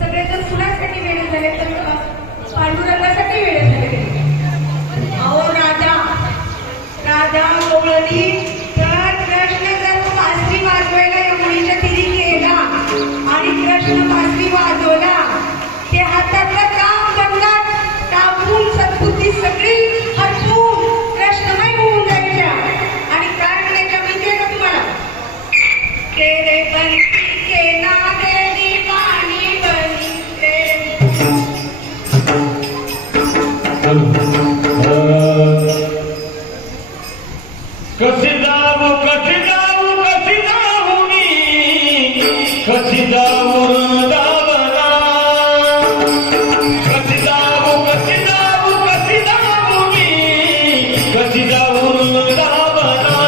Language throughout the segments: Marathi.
सगळेजण फुलासाठी वेळ झाले तर पांडुरंगासाठी वेळ झाले. अहो राधा राधा गवळणी तर कृष्ण जर बासरी वाजवायला यमुनेच्या तिरी गेला आणि कृष्ण बासरी वाजवला ते हातातलं काम बंगात टाकून सद्बुद्धी सगळी हटवून कृष्णमय होऊन जायच्या आणि काय म्हणायच्या माहितीये का तुम्हाला? तेरे बंसी के नादे दीवानी बनी कशी जाऊ कशी जाऊ कशी जाऊ मी कशी जाऊ वृंदावना कशी जाऊ कशी जाऊ कशी जाऊ मी कशी जाऊ वृंदावना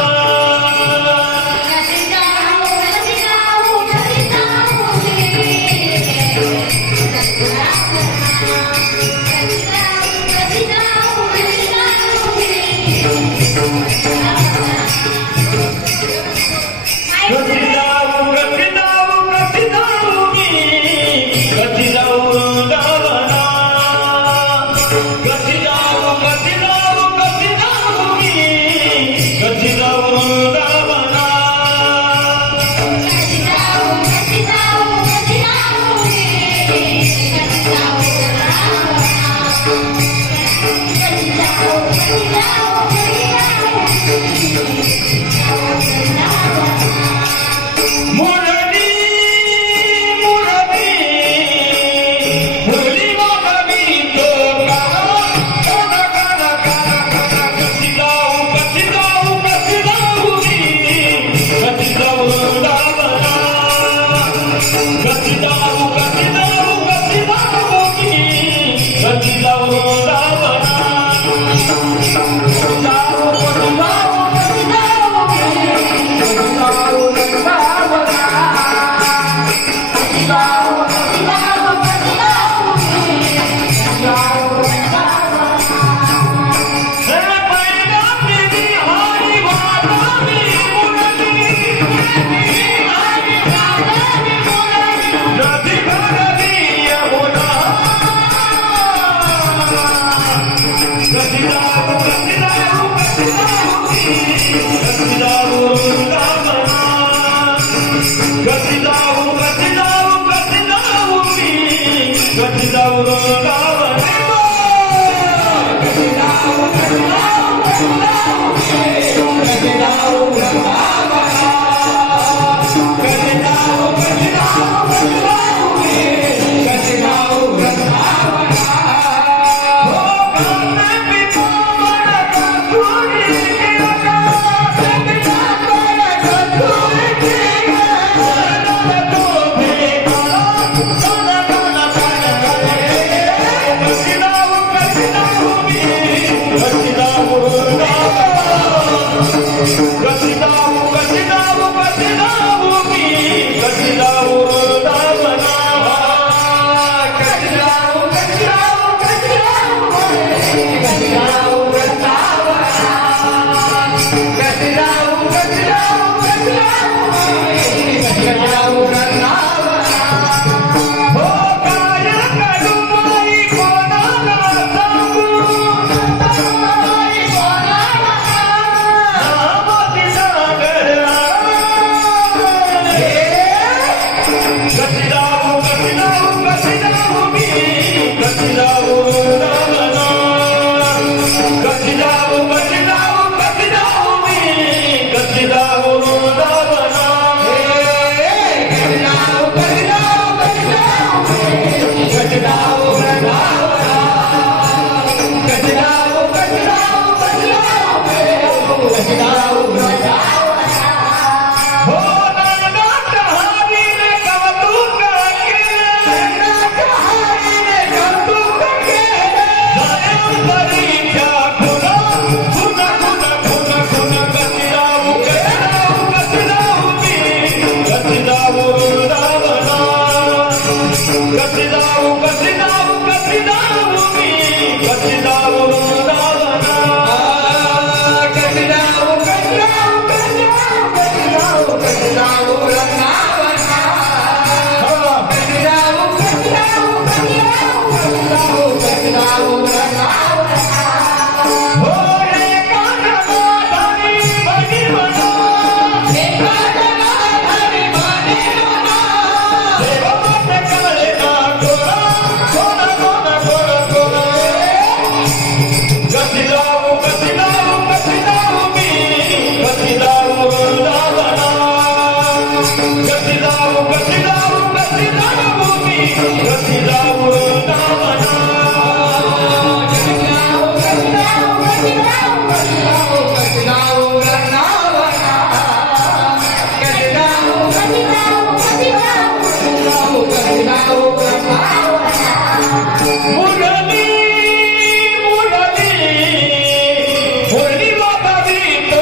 कशी जाऊ कशी जाऊ कशी जाऊ मी कशी जाऊ वृंदावना कशी जाऊ कशी जाऊ कशी जाऊ मी कशी जाऊ वृंदावना मुरली मुरली मुरली मागवी तो काना काना काना काना कशी जाऊ कशी जाऊ कशी जाऊ मी कशी जाऊ वृंदावना कशी जाऊ कशी जाऊ कशी जाऊ मी कशी जाऊ वृंदावना कशी जाऊ कशी जाऊ कशी जाऊ मी कशी जाऊ वृंदावना कशी जाऊ कशी जाऊ कशी जाऊ कशी जाऊ वृंदावना कशी जाऊ कशी जाऊ कशी जाऊ कशी जाऊ वृंदावना हो कान्हा पिता मला कसूरी केला सगळा मला कसूरी केला कशी जाऊ कशी जाऊ कशी जाऊ मी कशी जाऊ वृंदावना कशी जाऊ कशी जाऊ कशी जाऊ कशी जाऊ वृंदावना कशी जाऊ कशी जाऊ कशी जाऊ कशी जाऊ वृंदावना हो काय करू बाई कोणाला सांगू कशी जाऊ कशी जाऊ कशी जाऊ मी कशी जाऊ वृंदावना कशी जाऊ कशी जाऊ कशी जाऊ मी कशी जाऊ वृंदावना कशी जाऊ कशी जाऊ कशी जाऊ कशी जाऊ वृंदावना कशी जाऊ कशी जाऊ कशी जाऊ कशी जाऊ वृंदावना हो कशी जाऊ कशी जाऊ कशी जाऊ मी कशी जाऊ वृंदावना कशी जाऊ कशी जाऊ कशी जाऊ कशी जाऊ कशी जाऊ वृंदावना कशी जाऊ कशी जाऊ रचिला वृंदावना मुरली मुरली मुरली बाबा गीतो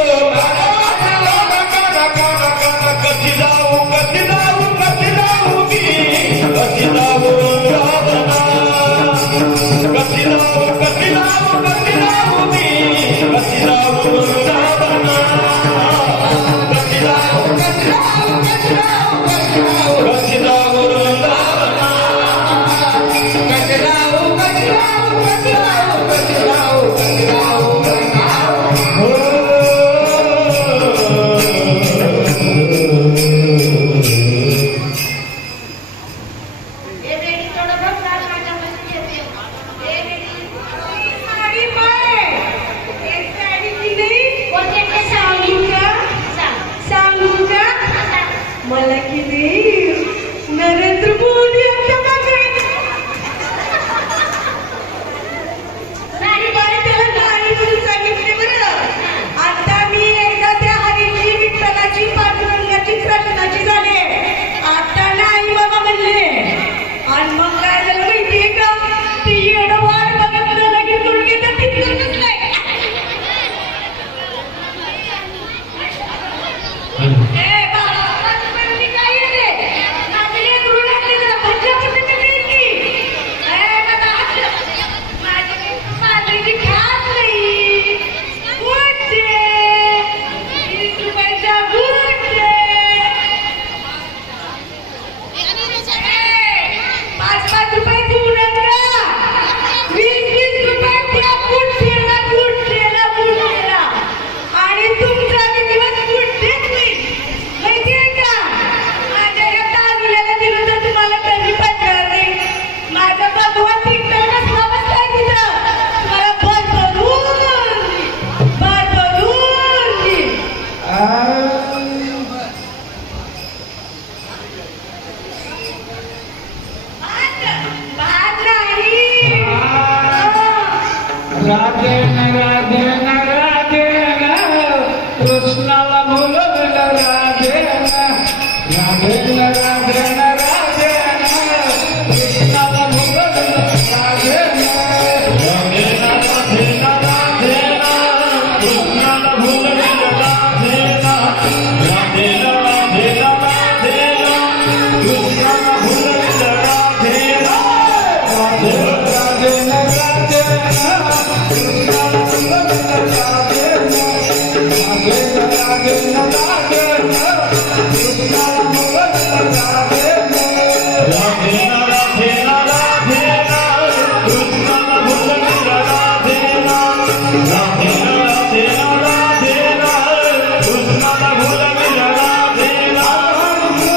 कशी जाऊ कशी जाऊ कशी जाऊ मी कशी जाऊ वृंदावना कशी जाऊ कशी जाऊ कशी जाऊ मी कशी जाऊ वृंदावना कशी जाऊ कशी जाऊ कशी जाऊ वृंदावना साडी पाय एक साडी दिली सांगू का मला किती नरेंद्र मोदी यांच्या मागे साडी पाय त्याला नाही म्हणून सांगितले बरं. आता मी एकदा त्या हरीची विठ्ठलाची पांडुरंगाची कृष्णाची झाले आता नाही बाबा म्हणले आणि मग काय झालं माहितीये का ती येणं वाट बघत झालं की दुर्गेचं टिकलं नसलंय. ए बाबा आजपर्यंत काय येते माझे लेकरू लागले जरा भज्या पट्टी मिळती माझी खात नाही गुड्डे 20 रुपयाचा गुड्डे 5-5 रुपये देऊ नका 20-20 रुपये त्या गुड्डेला आणि तुमचा दिवस गुड्डेच नाही माहितीये का माझ्या या ताजुल्याला दिलं तर तुम्हाला कधी पडणार नाही. माझा भगवान तिकडं नसला बसलाय तिथं तुम्हाला भरभरून देईल. भात नाही राधेन राधेन राधेन कृष्णाला बोलवलं राधेन राधेन राधेन राधेन कृष्णाला बोलवलं राधेन राधेना राधेना राधेना कृष्णाला भुलविलं राधेना राधेना राधेना राधेना कृष्णाला भुलविलं राधेना राधेन राधेन कृष्णाला बोलवलं राधेन राधेन राधेन राधेन कृष्णाला बोलवलं राधेन राधेना राधेना राधेना कृष्णाला भुलविलं राधेना राधेना राधेना राधेना कृष्णाला भुलविलं राधेना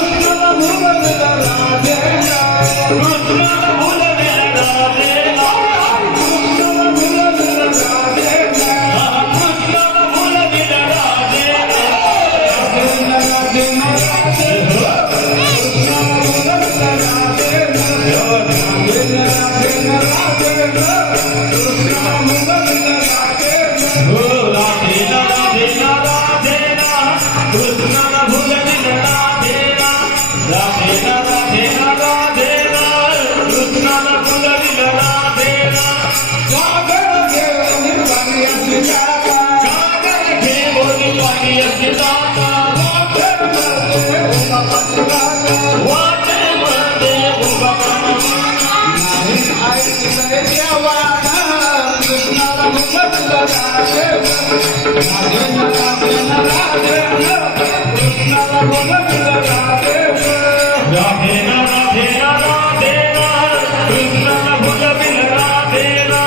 कृष्णाला बोलवलं राधेन कृष्णाला भुलविलं राधेना कृष्णाला बोलवलं राधेन कृष्णाला भुलविलं राधेना राधेन राधेन राधेना राधेना राधेना कृष्णाला भुलविलं राधेना राधेना राधेना राधेना कृष्णाला भुलविलं राधेना कागद घेऊन पाणी असते टाका वाटेमध्ये उभा कृष्णाला बोलवलं राधेन कृष्णाला बोलवलं राधेन राधेना राधेना राधेना कृष्णाला भुलविलं राधेना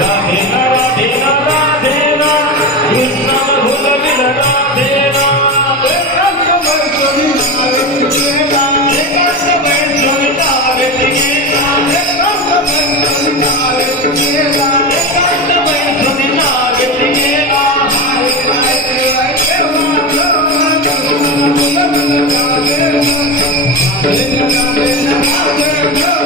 राधेना राधेना राधेना कृष्णाला भुलविलं राधेना एकांत बैठोनी गेला एकांत बैठोनी नावेत गेला एकांत बैठोनी नावेत गेला एकांत बैठोनी नावेत गेला राधेन राधेन राधेन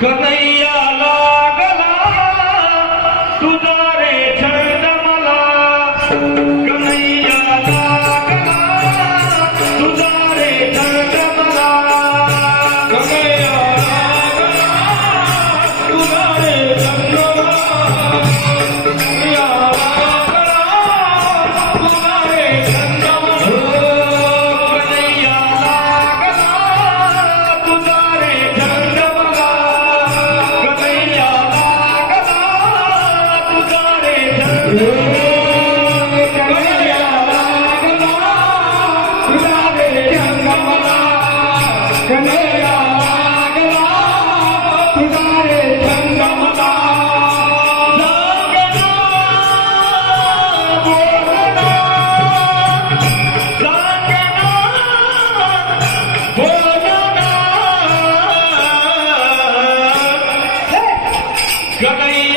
कन्हैया लागला तुझा रे छंद मला कन्हैया लागला तुझा रे छंद मला कन्हैया लागला तुझा रे छंद मला कन्हैया लागला तुझा रे छंद मला कन्हैया लागला तुझा रे छंद मला कन्हैया लागला तुझा रे छंद कन्हैया लागला तुझा रे छंद मला कन्हैया लागला तुझा रे छंद मला कन्हैया